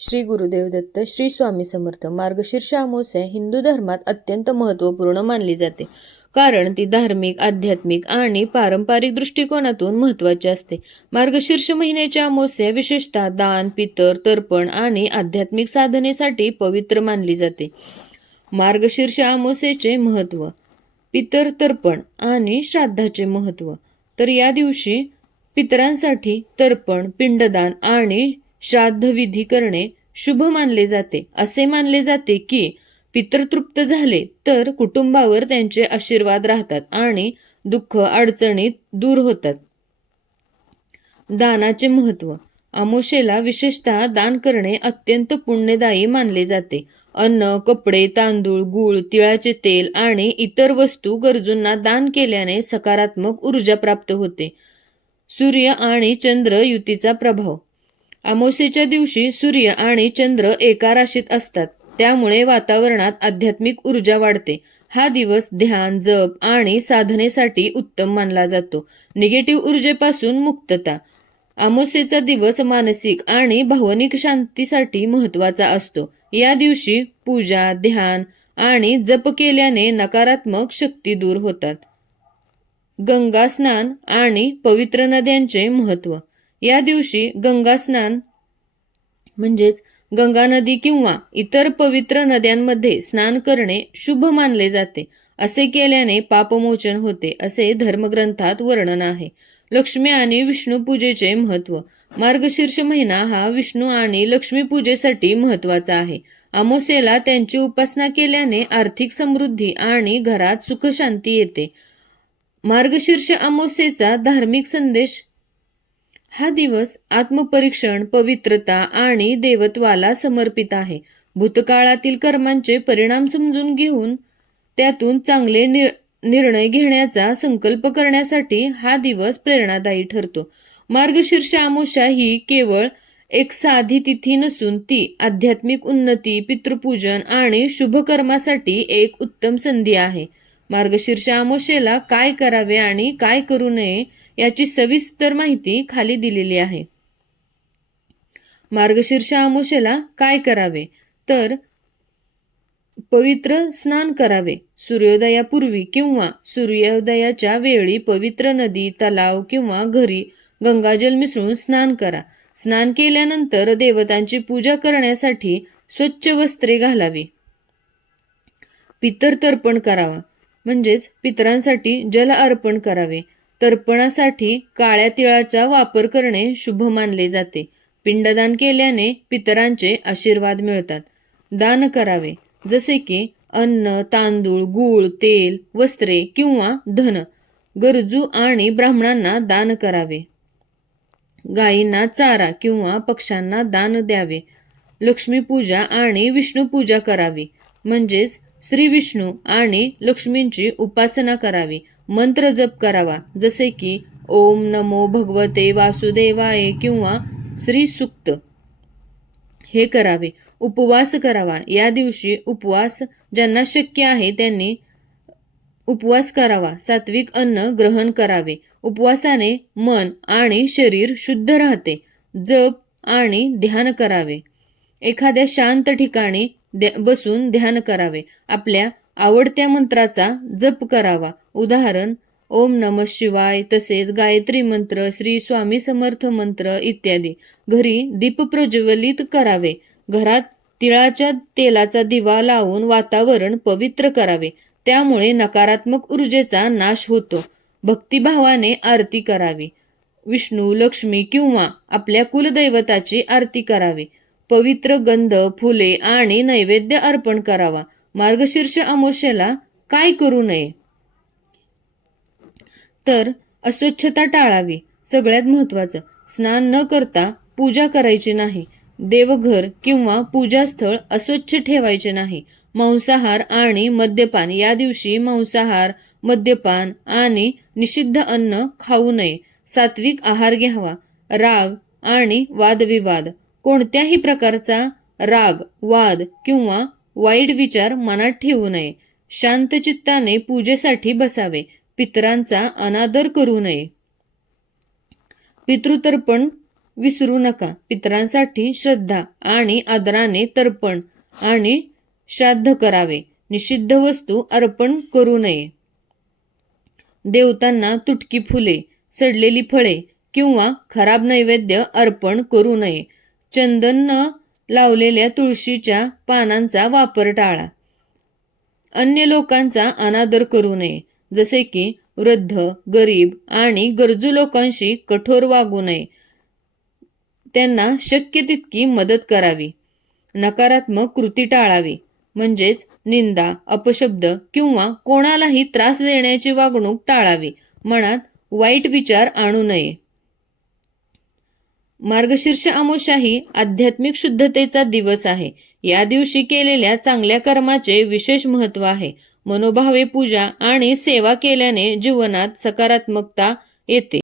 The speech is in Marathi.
श्री गुरुदेव दत्त श्री स्वामी समर्थ मार्गशीर्ष अमावस्या हिंदू धर्मात अत्यंत महत्त्वपूर्ण मानली जाते. कारण ती धार्मिक आध्यात्मिक आणि पारंपरिक दृष्टिकोनातून महत्त्वाची असते. मार्गशीर्ष महिन्याच्या अमावस्या विशेषतः दान पितर तर्पण आणि आध्यात्मिक साधनेसाठी पवित्र मानली जाते. मार्गशीर्ष अमावस्येचे महत्त्व पितर तर्पण आणि श्राद्धाचे महत्त्व. तर या दिवशी पितरांसाठी तर्पण पिंडदान आणि श्राद्धविधी करणे शुभ मानले जाते. असे मानले जाते की पितृतृप्त झाले तर कुटुंबावर त्यांचे आशीर्वाद राहतात आणि दुःख अडचणीत दूर होतात. दानाचे महत्त्व आमोशेला विशेषतः दान करणे अत्यंत पुण्यदायी मानले जाते. अन्न कपडे तांदूळ गूळ तिळाचे तेल आणि इतर वस्तू गरजूंना दान केल्याने सकारात्मक ऊर्जा प्राप्त होते. सूर्य आणि चंद्र युतीचा प्रभाव. अमावस्येच्या दिवशी सूर्य आणि चंद्र एका राशीत असतात. त्यामुळे वातावरणात आध्यात्मिक ऊर्जा वाढते. हा दिवस ध्यान जप आणि साधनेसाठी उत्तम मानला जातो. निगेटिव्ह ऊर्जेपासून मुक्तता. अमावस्येचा दिवस मानसिक आणि भावनिक शांतीसाठी महत्त्वाचा असतो. या दिवशी पूजा ध्यान आणि जप केल्याने नकारात्मक शक्ती दूर होतात. गंगा स्नान आणि पवित्र नद्यांचे महत्त्व. या दिवशी गंगा स्नान म्हणजेच गंगा नदी किंवा इतर पवित्र नद्यांमध्ये स्नान करणे शुभ मानले जाते. असे केल्याने पापमोचन होते असे धर्मग्रंथात वर्णन आहे. लक्ष्मी आणि विष्णू पूजेचे महत्त्व मार्गशीर्ष महिना हा विष्णू आणि लक्ष्मी पूजेसाठी महत्त्वाचा आहे. अमोसेला त्यांची उपासना केल्याने आर्थिक समृद्धी आणि घरात सुखशांती येते. मार्गशीर्ष अमोसेचा धार्मिक संदेश हा दिवस आत्मपरीक्षण पवित्रता आणि देवत्वाला समर्पित आहे. भूतकाळातील कर्मांचे परिणाम समजून घेऊन त्यातून चांगले निर निर्णय घेण्याचा संकल्प करण्यासाठी हा दिवस प्रेरणादायी ठरतो. मार्गशीर्ष अमावस्या ही केवळ एक साधी तिथी नसून ती आध्यात्मिक उन्नती पितृपूजन आणि शुभकर्मासाठी एक उत्तम संधी आहे. मार्गशीर्ष अमोशेला काय करावे आणि काय करू नये याची सविस्तर माहिती खाली दिलेली आहे. मार्गशीर्ष आमोशेला काय करावे? तर पवित्र स्नान करावे. सूर्योदयापूर्वी किंवा सूर्योदयाच्या वेळी पवित्र नदी तलाव किंवा घरी गंगाजल मिसळून स्नान करा. स्नान केल्यानंतर देवतांची पूजा करण्यासाठी स्वच्छ वस्त्रे घालावी. पितर तर्पण करावा. म्हणजेच पितरांसाठी जल अर्पण करावे. तर्पणासाठी काळ्या तिळाचा वापर करणे शुभ मानले जाते. पिंडदान केल्याने पितरांचे आशीर्वाद मिळतात. दान करावे. जसे की अन्न तांदूळ गूळ तेल वस्त्रे किंवा धन गरजू आणि ब्राह्मणांना दान करावे. गायींना चारा किंवा पक्ष्यांना दान द्यावे. लक्ष्मीपूजा आणि विष्णूपूजा करावी. म्हणजेच श्री विष्णू आणि लक्ष्मींची उपासना करावी. मंत्र जप करावा. जसे की ओम नमो भगवते वासुदेवाय किंवा श्री सुक्त. हे करावे. उपवास करावा. या दिवशी उपवास ज्यांना शक्य आहे त्यांनी उपवास करावा. सात्विक अन्न ग्रहण करावे. उपवासाने मन आणि शरीर शुद्ध राहते. जप आणि ध्यान करावे. एखाद्या शांत ठिकाणी बसून ध्यान करावे. आपल्या आवडत्या मंत्राचा जप करावा. उदाहरण ओम नम शिवाय तसेच गायत्री मंत्र श्री स्वामी समर्थ मंत्र इत्यादी. घरी दीप प्रज्वलित करावे. घरात तिळाच्या तेलाचा दिवा लावून वातावरण पवित्र करावे. त्यामुळे नकारात्मक ऊर्जेचा नाश होतो. भक्तिभावाने आरती करावी. विष्णू लक्ष्मी किंवा आपल्या कुलदैवताची आरती करावी. पवित्र गंध फुले आणि नैवेद्य अर्पण करावा. मार्गशीर्ष अमावस्येला काय करू नये? तर अस्वच्छता टाळावी. सगळ्यात महत्वाचं स्नान न करता पूजा करायची नाही. देवघर किंवा पूजास्थळ अस्वच्छ ठेवायचे नाही. मांसाहार आणि मद्यपान या दिवशी मांसाहार मद्यपान आणि निषिद्ध अन्न खाऊ नये. सात्विक आहार घ्यावा. राग आणि वादविवाद. कोणत्याही प्रकारचा राग वाद किंवा वाईट विचार मनात ठेवू नये. शांतचित्ताने पूजेसाठी बसावे. पितरांचा अनादर करू नये. पितृतर्पण विसरू नका. पितरांसाठी श्रद्धा आणि आदराने तर्पण आणि श्राद्ध करावे. निषिद्ध वस्तू अर्पण करू नये. देवतांना तुटकी फुले सडलेली फळे किंवा खराब नैवेद्य अर्पण करू नये. चंदन न लावलेल्या तुळशीच्या पानांचा वापर टाळा. अन्य लोकांचा अनादर करू नये जसे की वृद्ध गरीब आणि गरजू लोकांशी कठोर वागू नये. त्यांना शक्य तितकी मदत करावी. नकारात्मक कृती टाळावी म्हणजेच निंदा अपशब्द किंवा कोणालाही त्रास देण्याची वागणूक टाळावी. मनात वाईट विचार आणू नये. मार्गशीर्ष अमोशाही ही आध्यात्मिक शुद्धतेचा दिवस आहे. या दिवशी केलेल्या चांगल्या कर्माचे विशेष महत्त्व आहे. मनोभावे पूजा आणि सेवा केल्याने जीवनात सकारात्मकता येते.